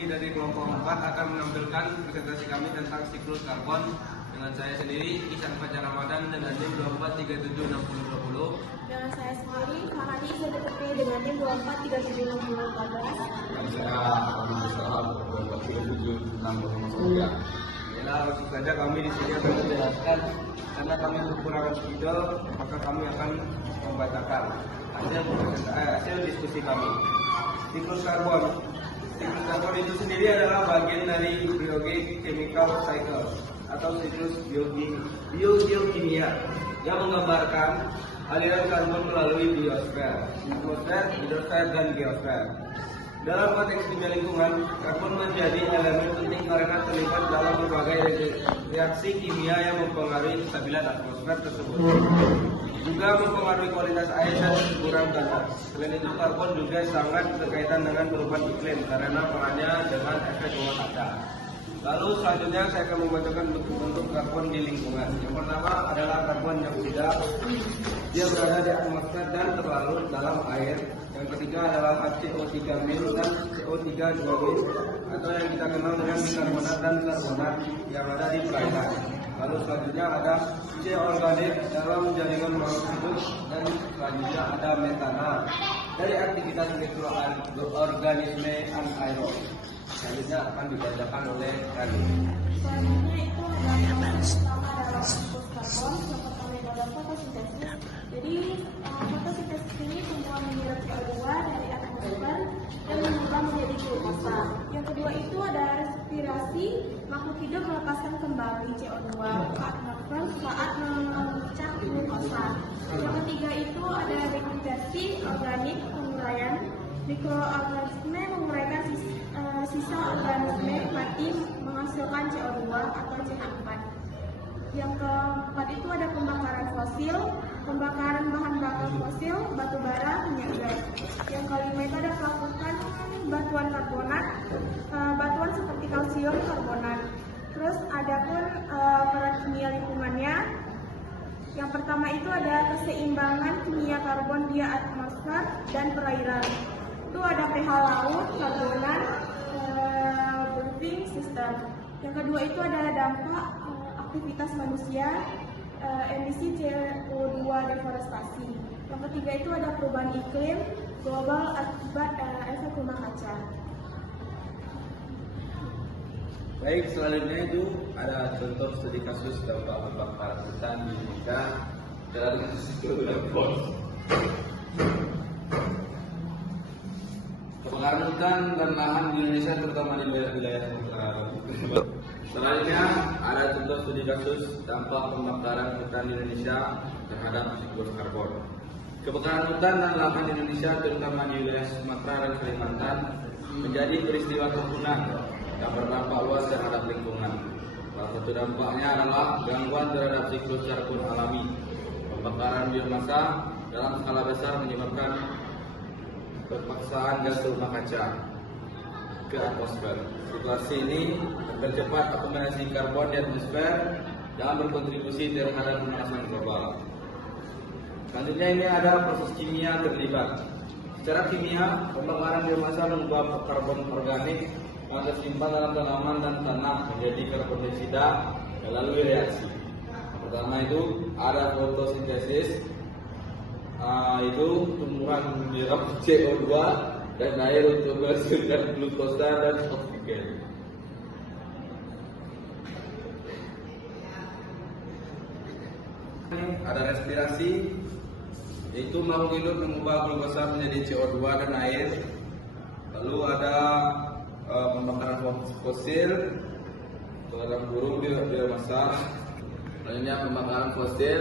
kami dari kelompok 4 akan menampilkan presentasi kami tentang siklus karbon dengan saya sendiri, Ihsan Fajar Ramadan dengan NIM 24376020. Dengan saya sendiri, Farhani ZTP dengan NIM 24376014. Dan saya Abdul Mustahab 24376013. Ya, langsung saja kami di sini akan menjelaskan karena kami kekurangan video, maka kami akan membacakan hasil diskusi kami. Siklus karbon. Siklus karbon itu sendiri adalah bagian dari biochemical cycle atau siklus biokimia yang menggambarkan aliran karbon melalui biosfer, atmosfer, hidrosfer, dan geosfer. Dalam konteks dunia lingkungan, karbon menjadi elemen penting karena terlibat dalam berbagai reaksi kimia yang mempengaruhi kestabilan atmosfer tersebut. Juga mempengaruhi kualitas air dan kesuburan tanah. Selain itu, karbon juga sangat berkaitan dengan perubahan iklim karena perannya dengan efek rumah kaca. Lalu selanjutnya saya akan membacakan bentuk-bentuk karbon di lingkungan. Yang pertama adalah karbon dioksida. Dia berada di atmosfer dan terlarut dalam air. Yang ketiga adalah HCO3- dan CO3-2- atau yang kita kenal dengan bikarbonat dan karbonat yang ada di perairan. Lalu selanjutnya ada C organik dalam jaringan makhluk hidup, dan selanjutnya ada metana dari aktivitas mikroorganisme anaerob. Selanjutnya akan dibacakan oleh Rani. Selanjutnya itu adalah proses pertama dalam siklus karbon, yang pertama adalah fotosintesis. Jadi fotosintesis ini tumbuhan menyerap CO2 dari atmosfer dan mengubah menjadi glukosa. Yang kedua itu ada respirasi, makhluk hidup melepaskan kembali CO2 ke atmosfer saat memecah glukosa. Yang ketiga itu ada degradasi organik, penguraian. Mikroorganisme menguraikan sisa organisme mati menghasilkan CO2 atau CH4. Yang keempat itu ada pembakaran fosil, pembakaran bahan bakar fosil, batu bara, minyak gas. Yang kelima itu ada pelapukan batuan karbonat, batuan seperti kalsium karbonat. Terus ada pun peran kimia lingkungannya. Yang pertama itu ada keseimbangan kimia karbon di atmosfer dan perairan. Itu ada pH laut, karbonan, breathing system. Yang kedua itu adalah dampak aktivitas manusia, emisi CO2 deforestasi. Yang ketiga itu ada perubahan iklim global akibat efek rumah kaca. Baik, selanjutnya itu ada contoh studi kasus dampak kebakaran hutan di Indonesia dalam siklus karbon. Kebakaran hutan dan lahan di Indonesia terutama di wilayah utara. Selanjutnya ada contoh studi kasus dampak pembakaran hutan di Indonesia terhadap siklus karbon. Kebakaran hutan dan lahan di Indonesia terutama di wilayah Sumatera dan Kalimantan menjadi peristiwa tahunan yang berdampak luas terhadap lingkungan. Salah satu dampaknya adalah gangguan terhadap siklus karbon alami. Pembakaran biomasa dalam skala besar menyebabkan perpaksaan gas rumah kaca ke atmosfer. Situasi ini mempercepat akumulasi karbon di atmosfer dan berkontribusi terhadap pemanasan global. Selanjutnya ini ada proses kimia terlibat. Secara kimia, pembakaran biomasa mengubah karbon organik yang tersimpan dalam tanaman dan tanah menjadi karbon dioksida melalui reaksi. Pertama itu ada fotosintesis, itu tumbuhan menyerap CO2 dan air untuk menghasilkan glukosa dan oksigen. Ada respirasi, yaitu makhluk hidup mengubah glukosa menjadi CO2 dan air. Lalu ada pembakaran fosil, dalam burung biomasa. Selanjutnya pembakaran fosil